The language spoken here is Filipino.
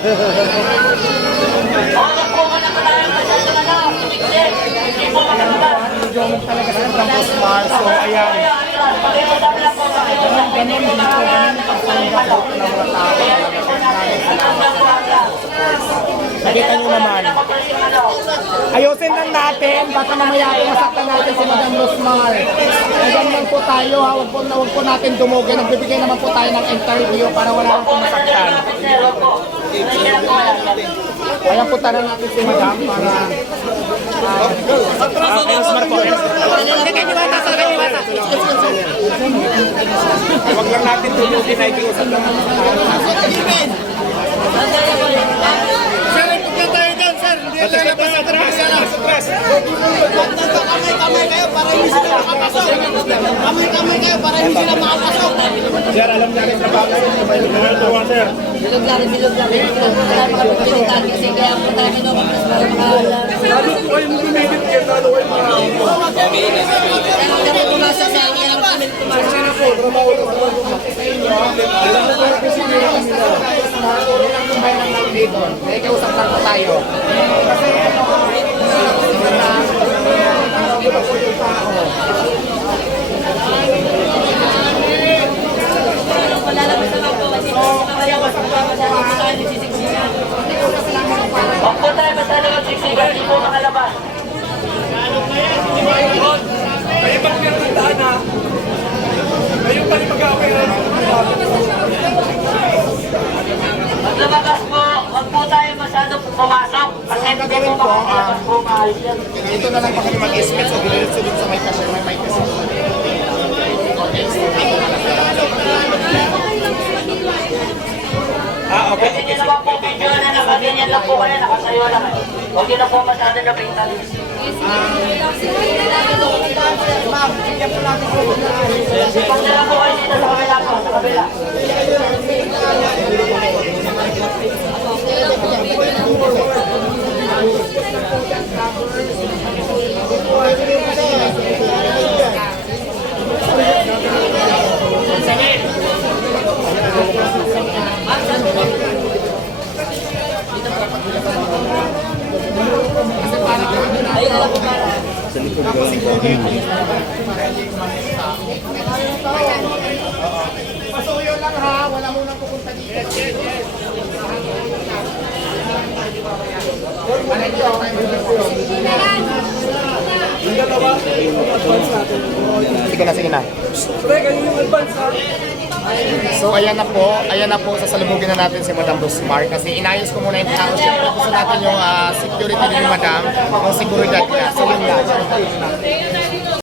Talaga sa Madam Rosmar. So, ayan. Ganun dito. Ganun yung pagsanggap ng mga tao. Nakita nyo naman. Ayusin lang natin. Baka mamaya po masaktan natin si Madam Rosmar. Ayan lang po tayo ha. Huwag po natin dumugin. Nagbibigay naman po tayo ng interview para wala lang po masaktan. Ayan po tanong natin si Madam para... Rosmar po. Huwag lang natin dumugin na ikiusap lang natin. Kamay kayo para hindi sila makapasok. Kamay kayo para hindi sila makapasok. Sir, alam natin na bagay. Sir. Bilog lang. Wala makapagpilitan kasi kaya po tayo minumaplas para makahala. Lalo po kayo lumimit kayo, lalo kayo mga... Kaya pumasok sa akin ang kami pumasok. Sana po, trabaho lang sa inyo. Alam mo po kasi nila. Ilang kumbay lang natin dito. Nakikiusap lang po tayo. Kasi Huwag po tayo masyado magsiksikan, hindi po makalabas. kayo pag pinagandaan na, kayo pa rin mag-aaway. Pag lumabas po, huwag po tayo masyado pumasok. Kasi hindi po makalabas po maayos yan. Ito na lang pa kayo mag-escort o gilid-sulid sa may kasi. May kasi. Okay. Pwede nyo naman po video na nakaganyan lang po kayo, nakasayo lang. Huwag nyo na po masyado na pintalis. Pag na lang po kayo dito sa kabila po, sa kabila. Pasuyo lang ha, wala mo nang pupunta dito. Sige na. So ayan na po, sasalubugin na natin si Madam Rosmar kasi inayos ko muna yung tao. Siyempre gusto natin yung security ni Madam, yung seguridad niya. So yun lang.